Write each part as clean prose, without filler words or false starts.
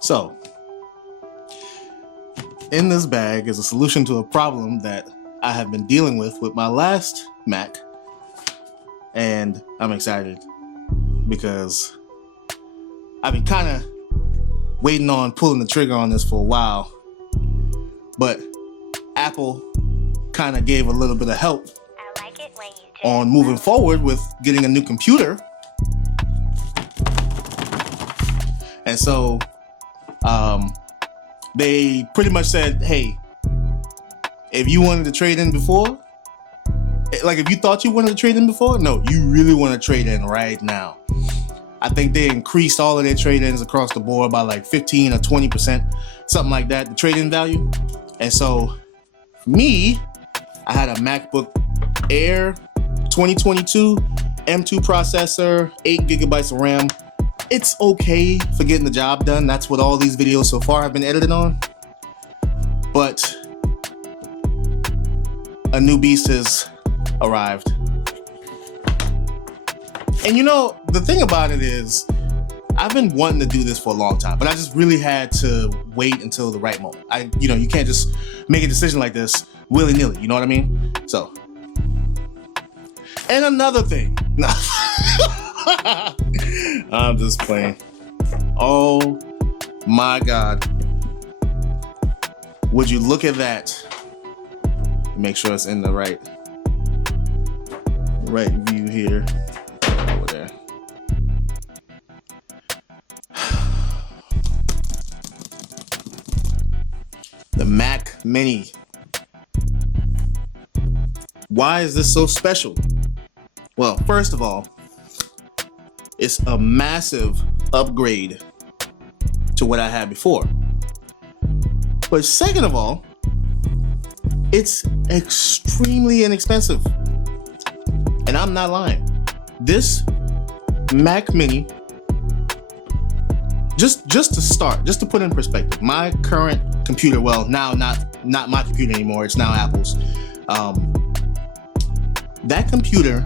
So, in this bag is a solution to a problem that I have been dealing with my last Mac, and I'm excited because I've been kind of waiting on pulling the trigger on this for a while, but Apple kind of gave a little bit of help on moving forward with getting a new computer. And so they pretty much said, hey, if you wanted to trade in before, like if you thought you wanted to trade in before, no, you really want to trade in right now. I think they increased all of their trade-ins across the board by like 15 or 20%, something like that, the trade-in value. And so for me, I had a MacBook Air 2022, M2 processor, 8 gigabytes of RAM. It's okay for getting the job done. That's what all these videos so far have been edited on. But a new beast has arrived. And you know, the thing about it is, I've been wanting to do this for a long time, but I just really had to wait until the right moment. You can't just make a decision like this willy-nilly, you know what I mean? So, and another thing. No. I'm just playing. Oh my God. Would you look at that? Make sure it's in the right view here. Over there. The Mac Mini. Why is this so special? Well, first of all, it's a massive upgrade to what I had before. But second of all, it's extremely inexpensive. And I'm not lying. This Mac Mini, just to start, just to put in perspective, my current computer, well, now not my computer anymore, it's now Apple's. That computer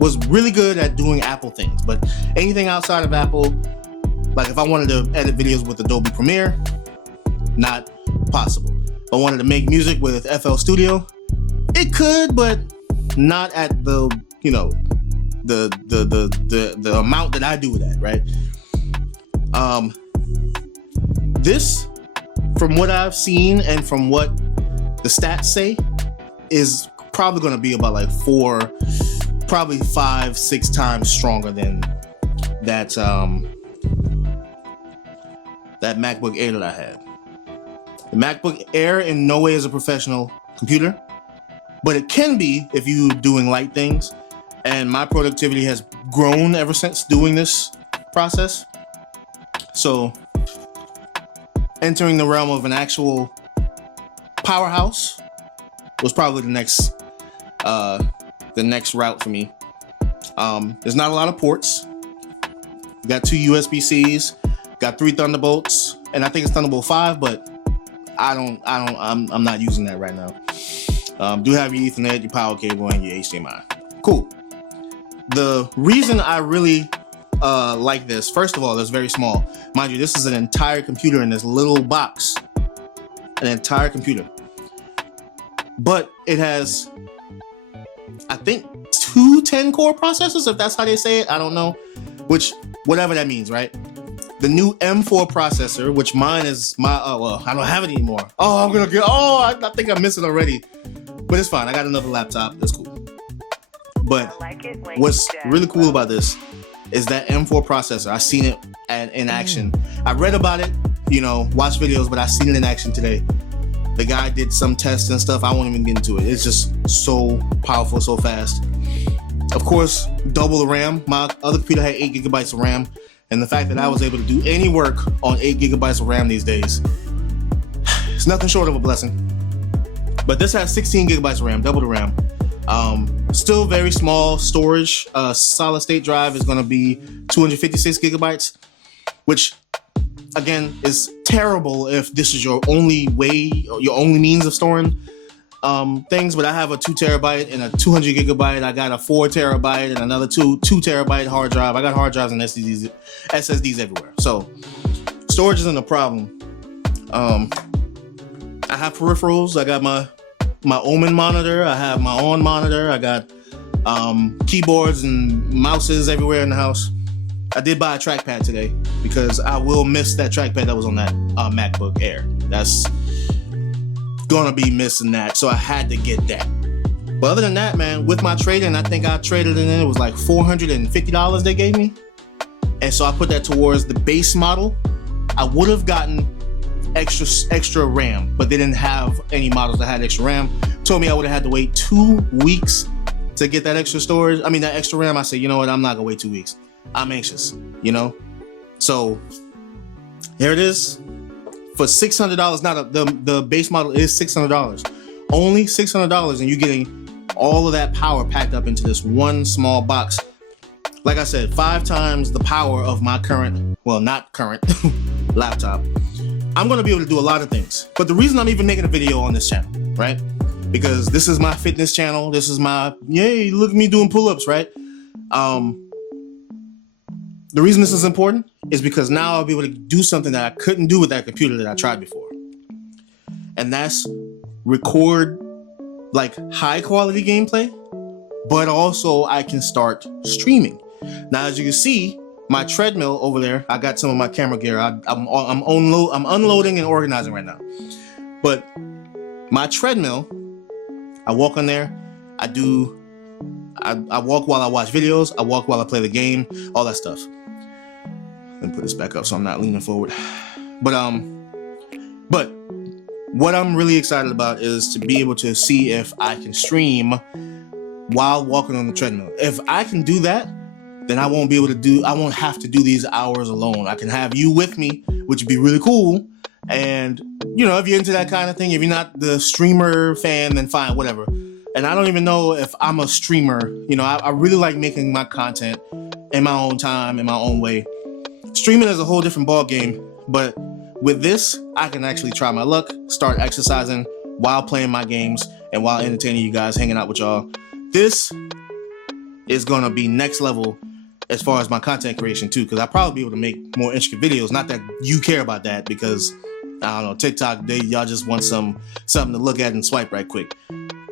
was really good at doing Apple things, but anything outside of Apple, like if I wanted to edit videos with Adobe Premiere, not possible. If I wanted to make music with FL Studio, it could, but not at the the amount that I do it at, right? This, from what I've seen and from what the stats say, is probably going to be about like 5-6 times stronger than that that MacBook Air that I had. The MacBook Air in no way is a professional computer, but it can be if you're doing light things. And my productivity has grown ever since doing this process. So entering the realm of an actual powerhouse was probably the next route for me. There's not a lot of ports. Got 2 USB-Cs, got 3 Thunderbolts, and I think it's Thunderbolt 5, but I'm not using that right now. Do have your Ethernet, your power cable, and your HDMI. Cool. The reason I really like this, first of all, it's very small. Mind you, this is an entire computer in this little box. An entire computer. But it has, I think, 2 10-core processors, if that's how they say it. I don't know. Which, whatever that means, right? The new M4 processor, which mine is my, well, I don't have it anymore. Oh, I think I missed it already. But it's fine. I got another laptop. That's cool. But what's really cool about this is that M4 processor. I've seen it in action. I read about it, watched videos, but I've seen it in action today. The guy did some tests and stuff. I won't even get into it. It's just so powerful, so fast. Of course, double the RAM. My other computer had 8 gigabytes of RAM. And the fact that I was able to do any work on 8 gigabytes of RAM these days, it's nothing short of a blessing. But this has 16 gigabytes of RAM, double the RAM. Still very small storage. Solid state drive is going to be 256 gigabytes, which again is terrible if this is your only way, your only means of storing things. But I have a 2 terabyte and a 200 gigabyte. I got a 4 terabyte and another 2 terabyte hard drive. I got hard drives and SSDs everywhere. So storage isn't a problem. I have peripherals. I got my Omen monitor. I have my On monitor. I got keyboards and mouses everywhere in the house. I did buy a trackpad today because I will miss that trackpad that was on that MacBook Air. That's gonna be missing that, so I had to get that. But other than that, man, with my trading, I think I traded it in. It was like $450 they gave me, and so I put that towards the base model. I would have gotten extra RAM, but they didn't have any models that had extra RAM. Told me I would have had to wait 2 weeks to get that extra storage. I mean, that extra RAM. I said, you know what? I'm not gonna wait 2 weeks. I'm anxious, you know? So here it is for $600. Now the base model is $600, only $600, and you're getting all of that power packed up into this one small box. Like I said, 5 times the power of my current, well, not current laptop. I'm gonna be able to do a lot of things. But the reason I'm even making a video on this channel, right? Because this is my fitness channel. This is my, yay, look at me doing pull-ups, right? The reason this is important is because now I'll be able to do something that I couldn't do with that computer that I tried before. And that's record like high quality gameplay, but also I can start streaming. Now, as you can see, my treadmill over there, I got some of my camera gear. I'm unloading and organizing right now. But my treadmill, I walk on there. I walk while I watch videos. I walk while I play the game, all that stuff. Let me put this back up so I'm not leaning forward. But what I'm really excited about is to be able to see if I can stream while walking on the treadmill. If I can do that, then I won't have to do these hours alone. I can have you with me, which would be really cool. And, you know, if you're into that kind of thing, if you're not the streamer fan, then fine, whatever. And I don't even know if I'm a streamer. You know, I really like making my content in my own time, in my own way. Streaming is a whole different ball game, but with this, I can actually try my luck, start exercising while playing my games and while entertaining you guys, hanging out with y'all. This is gonna be next level as far as my content creation too, because I'll probably be able to make more intricate videos. Not that you care about that, because I don't know, TikTok, y'all just want something to look at and swipe right quick.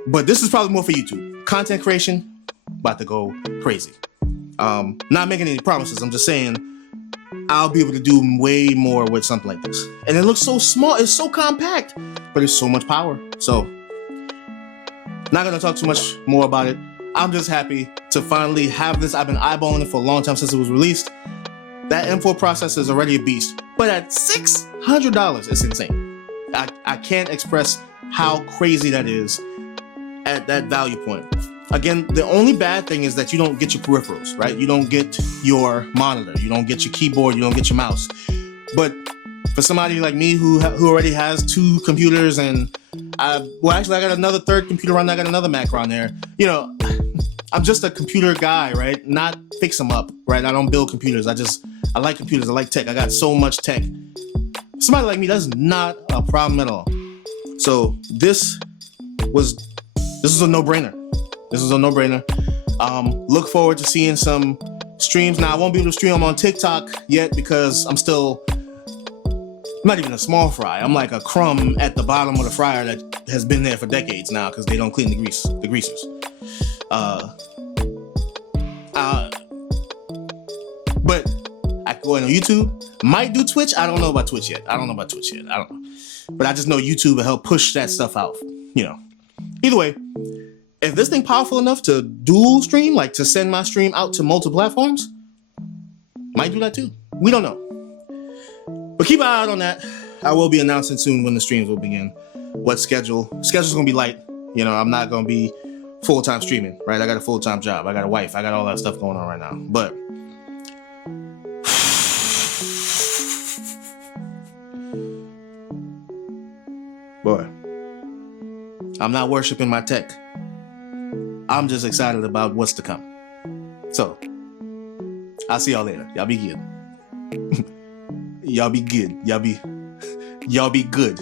But this is probably more for YouTube. Content creation, about to go crazy. Not making any promises, I'm just saying I'll be able to do way more with something like this. And it looks so small, it's so compact, but it's so much power. So, not gonna talk too much more about it. I'm just happy to finally have this. I've been eyeballing it for a long time since it was released. That M4 processor is already a beast, but at $600, it's insane. I can't express how crazy that is at that value point. Again, the only bad thing is that you don't get your peripherals, right? You don't get your monitor, you don't get your keyboard, you don't get your mouse. But for somebody like me who already has 2 computers, and I got another 3rd computer on there, I got another Mac on there. You know, I'm just a computer guy, right? Not fix them up, right? I don't build computers. I like computers. I like tech. I got so much tech. Somebody like me, that's not a problem at all. So this was a no-brainer. This is a no-brainer. Look forward to seeing some streams. Now, I won't be able to stream them on TikTok yet because I'm not even a small fry. I'm like a crumb at the bottom of the fryer that has been there for decades now because they don't clean the greasers. But I can go on YouTube. Might do Twitch. I don't know about Twitch yet. I don't know. But I just know YouTube will help push that stuff out. You know. Either way, if this thing powerful enough to dual stream, like to send my stream out to multiple platforms, might do that too. We don't know. But keep an eye out on that. I will be announcing soon when the streams will begin. What schedule's gonna be light. You know, I'm not gonna be full-time streaming, right? I got a full-time job. I got a wife. I got all that stuff going on right now. But boy, I'm not worshiping my tech. I'm just excited about what's to come. So, I'll see y'all later. Y'all be good. Y'all be good. Y'all be good.